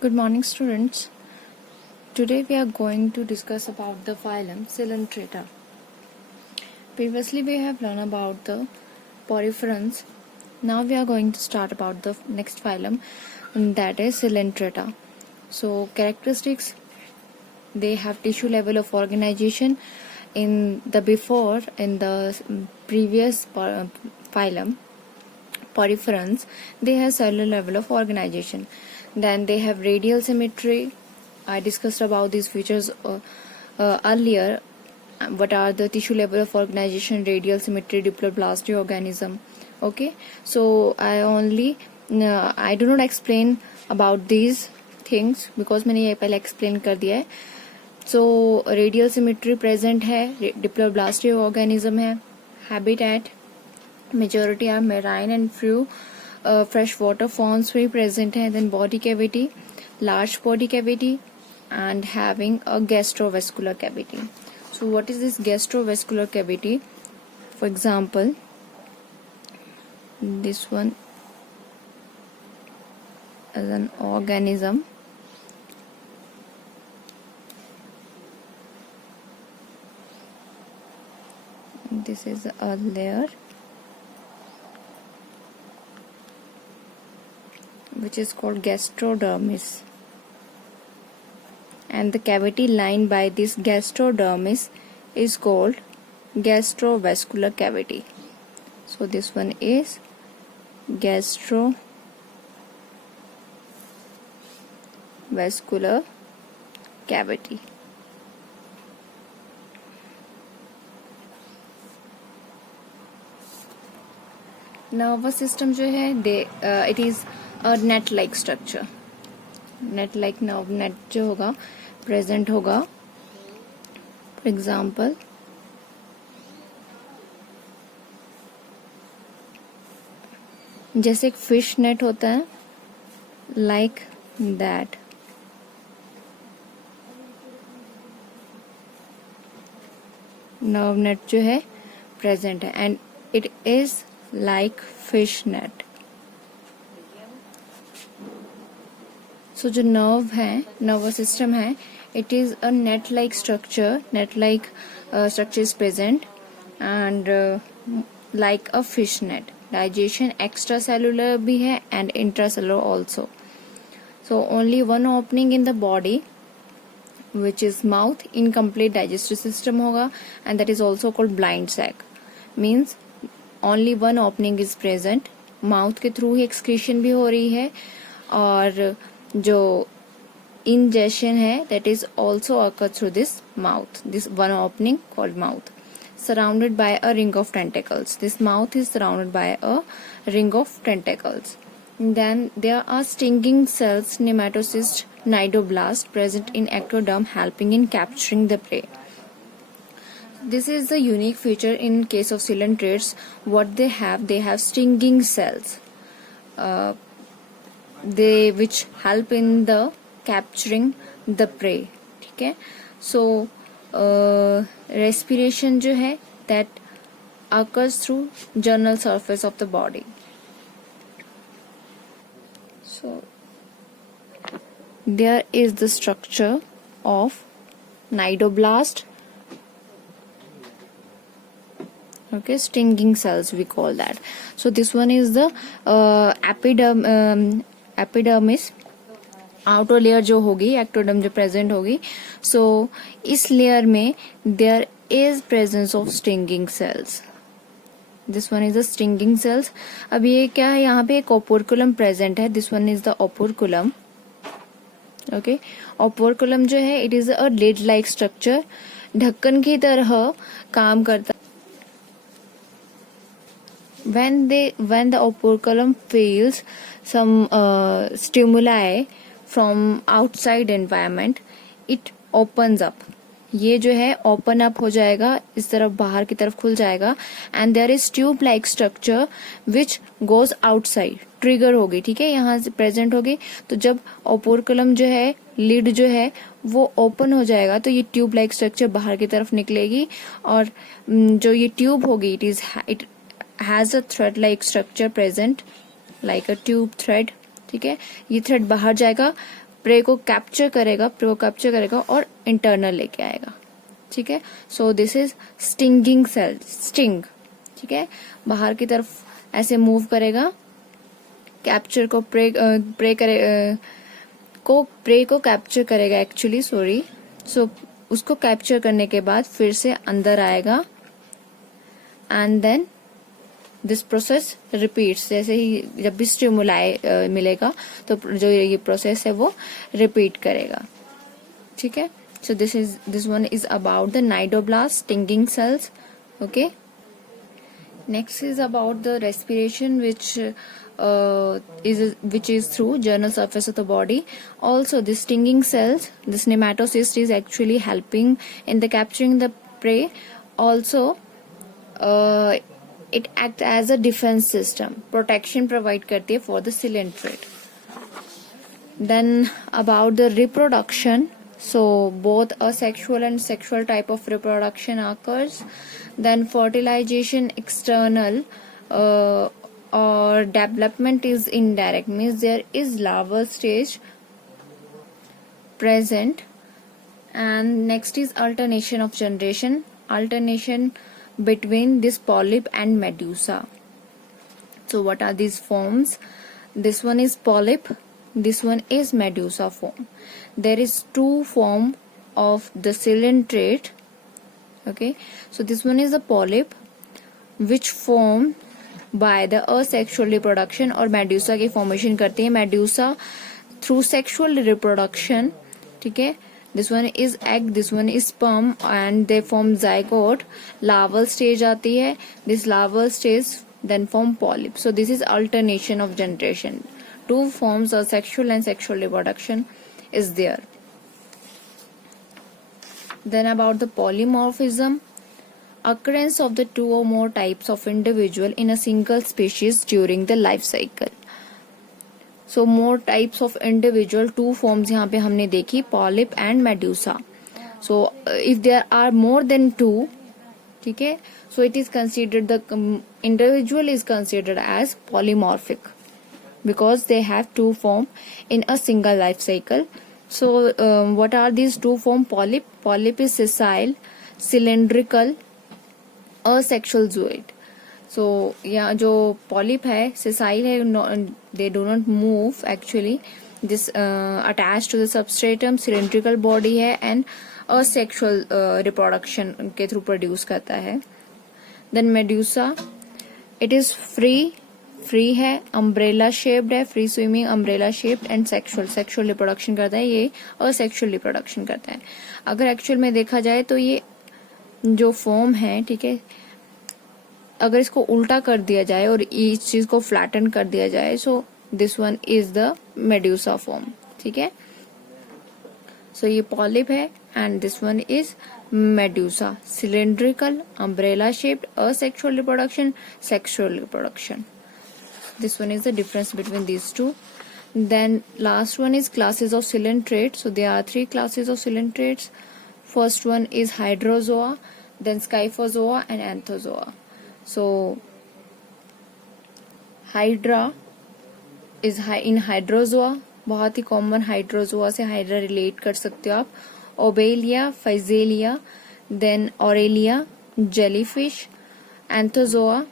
Good morning, students. Today we are going to discuss about the phylum Coelenterata. Previously we have learned about the poriferans. Now we are going to start about the next phylum, and that is Coelenterata. So characteristics: they have tissue level of organization. In the previous phylum poriferans, they have cellular level of organization. Then they have radial symmetry. I discussed about these features earlier. What are the tissue level of organization, radial symmetry, diploblastic organism? Okay, so I do not explain about these things because मैंने ये पहले explain कर दिया है. So radial symmetry present है, diploblastic organism है, habitat majority are marine and few freshwater forms भी present है. Then body cavity, large body cavity and having a gastrovascular cavity. So what is this gastrovascular cavity? For example, this one is an organism. This is a layer which is called gastrodermis, and the cavity lined by this gastrodermis is called gastrovascular cavity. So this one is gastrovascular cavity. Nervous system जो है it is a net like structure. Net like nerve net जो होगा present होगा. For example जैसे एक fish net होता है, like that. Nerve net जो है प्रेजेंट है and it is like fish net. So जो नर्व है, नर्वस सिस्टम है, it is a net like structure. Net like structure is present and like a fish net. Digestion extra cellular भी है and intra cellular also. So only one opening in the body which is mouth. Incomplete digestive system होगा and that is also called blind sac. Means only one opening is present. Mouth के through ही excretion भी हो रही है और जो ingestion है that is also occur through this mouth, this one opening called mouth, surrounded by a ring of tentacles. This mouth is surrounded by a ring of tentacles. Then there are stinging cells, nematocyst, cnidoblast present in ectoderm helping in capturing the prey. This is the unique feature in case of coelentrates. What they have stinging cells. They which help in the capturing the prey. ठीक है. So respiration जो है that occurs through general surface of the body. So there is the structure of cnidoblast. Okay, stinging cells we call that. So this one is the epidermis. Outer layer जो होगी, ectoderm जो present होगी. सो इस layer में there is presence of stinging cells. This one is the stinging cells. अब ये क्या है, यहाँ पे एक ओपोरकुलम प्रेजेंट है. This one is the operculum. Okay, operculum जो है it is a lid like structure. ढक्कन की तरह काम करता. When the operculum feels some stimuli from outside environment, it opens up. ये जो है ओपन अप हो जाएगा, इस तरफ बाहर की तरफ खुल जाएगा and there is tube like structure which goes outside. Trigger होगी, ठीक है, यहाँ से प्रेजेंट होगी. तो जब ओपोरकुलम जो है, लिड जो है वो ओपन हो जाएगा तो ये ट्यूब लाइक स्ट्रक्चर बाहर की तरफ निकलेगी और जो ये ट्यूब होगी it has a thread like structure present like a tube thread. ठीक है, ये थ्रेड बाहर जाएगा, प्रे को कैप्चर करेगा और इंटरनल लेके आएगा. ठीक है. So this is stinging cell. Sting. ठीक है. बाहर की तरफ ऐसे मूव करेगा, कैप्चर को प्रे को कैप्चर करेगा एक्चुअली, सॉरी. सो उसको कैप्चर करने के बाद फिर से अंदर आएगा and then this process repeats. जैसे ही जब भी स्टिमुलाई मिलेगा तो जो ये प्रोसेस है वो रिपीट करेगा. ठीक है. So this one is about the cnidoblast stinging cells. Okay. Next is about the respiration which is through general surface of the body. Also, the stinging cells, this nematocyst is actually helping in the capturing the prey. Also, it acts as a defense system, protection provide करती है for the coelenterate. Then about the reproduction, so both asexual and sexual type of reproduction occurs. Then fertilization external or development is indirect, means there is larval stage present. And next is alternation of generation, alternation between this polyp and medusa. So what are these forms? This one is polyp, this one is medusa form. There is two form of the coelenterate. Okay, so this one is a polyp which form by the asexual reproduction, और medusa की formation करती है medusa through sexual reproduction. ठीक है. This one is egg, this one is sperm and they form zygote. Larval stage आती है, this larval stage then form polyp. So this is alternation of generation. Two forms of sexual and sexual reproduction is there. Then about the polymorphism, occurrence of the two or more types of individual in a single species during the life cycle. So more types of individual, two forms यहाँ पे हमने देखी, polyp and medusa. So if there are more than two, ठीक है, so it is considered, the individual is considered as polymorphic because they have two form in a single life cycle. So what are these two form? Polyp is sessile, cylindrical, asexual zooid. So यहाँ जो polyp है, sessile है, they do not move actually. This attached to the substratum, cylindrical body है and asexual reproduction के through produce करता है. Then medusa, it is free है, umbrella shaped है, free swimming, umbrella shaped and sexual reproduction करता है. ये asexual reproduction करता है. अगर actual में देखा जाए तो ये जो फॉर्म है, ठीक है, अगर इसको उल्टा कर दिया जाए और इस चीज को फ्लैटन कर दिया जाए, सो this one is the medusa form. ठीक है. सो ये पॉलिप है and this one is medusa. Cylindrical, umbrella shaped, asexual reproduction, sexual reproduction. This one is the difference between these two. Then last one is classes of coelenterate. So there are three classes of coelentrates. First one is hydrozoa, then scyphozoa and anthozoa. So hydra is in hydrozoa, बहुत ही common hydrozoa से hydra relate कर सकते हो आप. Obelia, physalia, then aurelia, jellyfish. Anthozoa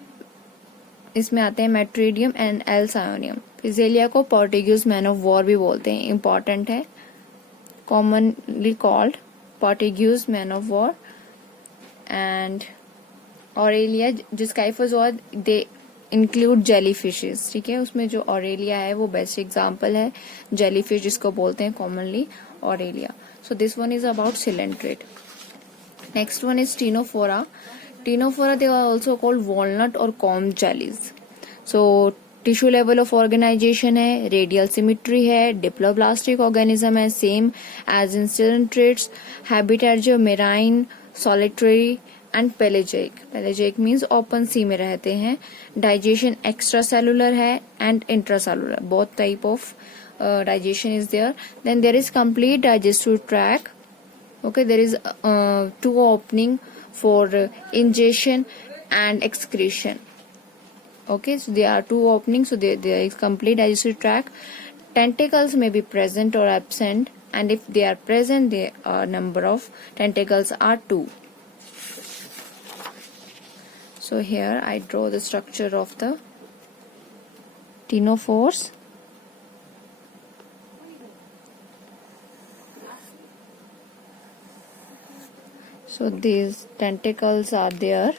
इसमें आते हैं मेट्रीडियम एंड एल्सायोनियम. फिजेलिया को पोर्टिग्यूज मैन ऑफ वॉर भी बोलते हैं, इंपॉर्टेंट है, commonly called Portuguese man of war. And Aurelia, जो स्काइफोजोआ दे इंक्लूड जेलीफिशेस. ठीक है, उसमें जो ऑरेलिया है वो बेस्ट एग्जाम्पल है. जेलीफिश जिसको बोलते हैं commonly Aurelia. So this one is about coelenterate. Next one is Ctenophora. Ctenophora they are also called walnut और comb jellies. So tissue level of organization है, रेडियल सिमिट्री है, diploblastic organism है, same as in coelentrates. Habitat जो marine, solitary and pelagic. Pelagic means open sea में रहते हैं. Digestion extra cellular है and intracellular, both type of digestion is there. Then there is complete digestive tract. Okay, there is two opening for ingestion and excretion. Okay, so there are two openings, so there is complete digestive tract. tentacles may be present or absent, and if they are present, the number of tentacles are 2. So here I draw the structure of the ctenophores. So these tentacles are there.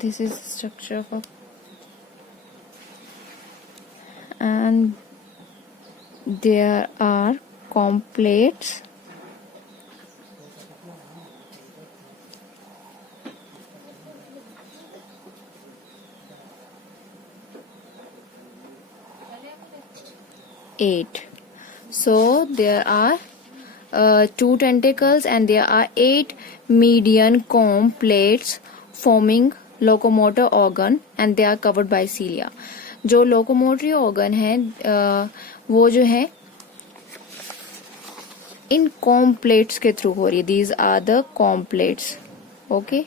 This is the structure of a, and there are complates. Eight. So there are 2 tentacles and there are 8 median comb plates forming locomotor organ, and they are covered by cilia. जो locomotory organ है वो जो है इन comb plates के through हो रही है. These are the comb plates. Okay,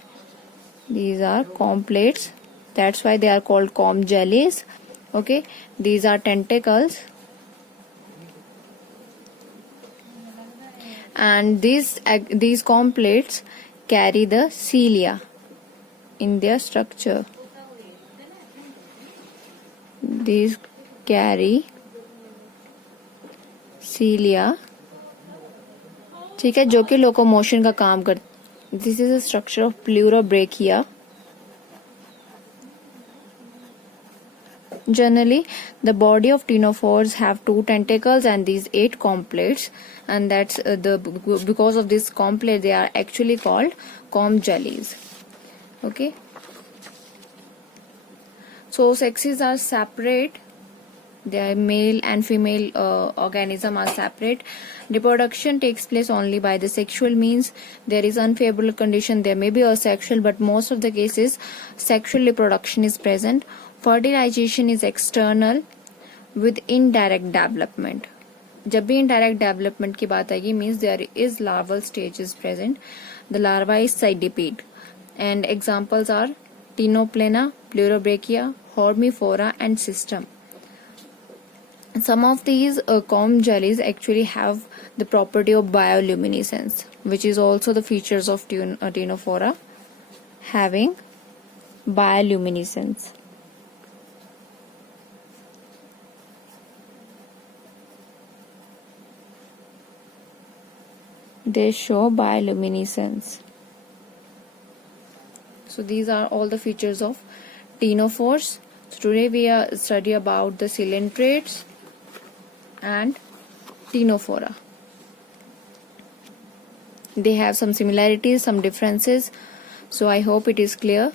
these are comb plates. That's why they are called comb jellies. Okay, these are tentacles. And these comb plates carry the cilia in their structure. These carry cilia, ठीक है, जो कि locomotion का काम कर. This is a structure of pleurobrachia. Generally, the body of ctenophores have 2 tentacles and these 8 comb plates, and that's because of this comb plate they are actually called comb jellies. Okay. So sexes are separate. Their male and female organism are separate. Reproduction takes place only by the sexual means. There is unfavorable condition. There may be asexual, but most of the cases sexual reproduction is present. Fertilization is external with indirect development. जब भी indirect development की बात आएगी means there is larval stages present. The larva is sidipede, and examples are Ctenoplena, Pleurobrachia, Hormifora, and System. Some of these comb jellies actually have the property of bioluminescence, which is also the features of Ctenophora, having bioluminescence. They show bioluminescence. So these are all the features of ctenophores. So today we are study about the coelentrates and ctenophora. They have some similarities, some differences. So I hope it is clear.